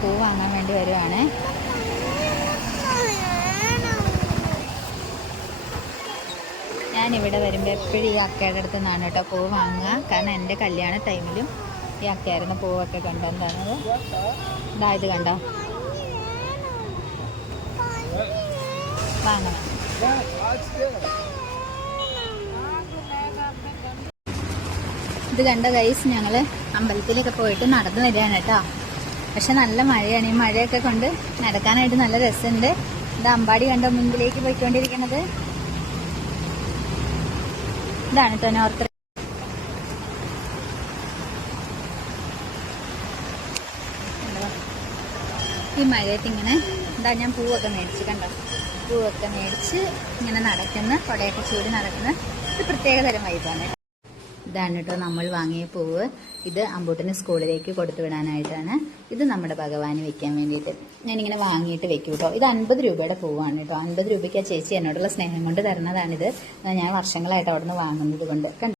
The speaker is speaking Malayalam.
പൂ വാങ്ങാൻ വേണ്ടി വരുവാണ്. ഞാനിവിടെ വരുമ്പോൾ എപ്പോഴും ഈ അക്കയുടെ അടുത്ത് നിന്നാണ് കേട്ടോ പൂ വാങ്ങുക. കാരണം എൻ്റെ കല്യാണ ടൈമിലും ഈ അക്കയായിരുന്നു പൂവൊക്കെ കൊണ്ടുവന്നത്. ഇത് കണ്ടോ, വാങ്ങണം. ഇത് കണ്ടോ ഗൈസ്, ഞങ്ങൾ അമ്പലത്തിലൊക്കെ പോയിട്ട് നടന്നു വരികയാണ് കേട്ടോ. പക്ഷെ നല്ല മഴയാണ്. ഈ മഴയൊക്കെ കൊണ്ട് നടക്കാനായിട്ട് നല്ല രസമുണ്ട്. ഇത് അമ്പാടി കണ്ടോ മുമ്പിലേക്ക് പോയിക്കൊണ്ടിരിക്കുന്നത്. ഇതാണ് കേട്ടോ നോർത്ത്. ഈ മഴയത്ത് ഇങ്ങനെ ഞാൻ പൂവൊക്കെ മേടിച്ച് കണ്ടോ, പൂവൊക്കെ മേടിച്ച് ഇങ്ങനെ നടക്കുന്ന, കൊടയൊക്കെ ചൂടി നടക്കുന്ന ഒരു പ്രത്യേകതരം വൈബാണ്. ഇതാണ് കേട്ടോ നമ്മൾ വാങ്ങിയ പൂവ്. ഇത് അമ്പൂട്ടിന് സ്കൂളിലേക്ക് കൊടുത്തു വിടാനായിട്ടാണ്. ഇത് നമ്മുടെ ഭഗവാന് വെക്കാൻ വേണ്ടിയിട്ട് ഞാനിങ്ങനെ വാങ്ങിയിട്ട് വെക്കും കേട്ടോ. ഇത് 50 രൂപയുടെ പൂവാണ് കേട്ടോ. 50 രൂപയ്ക്ക് ആ ചേച്ചി എന്നോടുള്ള സ്നേഹം കൊണ്ട് തരുന്നതാണിത്. ഞാൻ വർഷങ്ങളായിട്ട് അവിടെ നിന്ന് വാങ്ങുന്നത് കൊണ്ട്.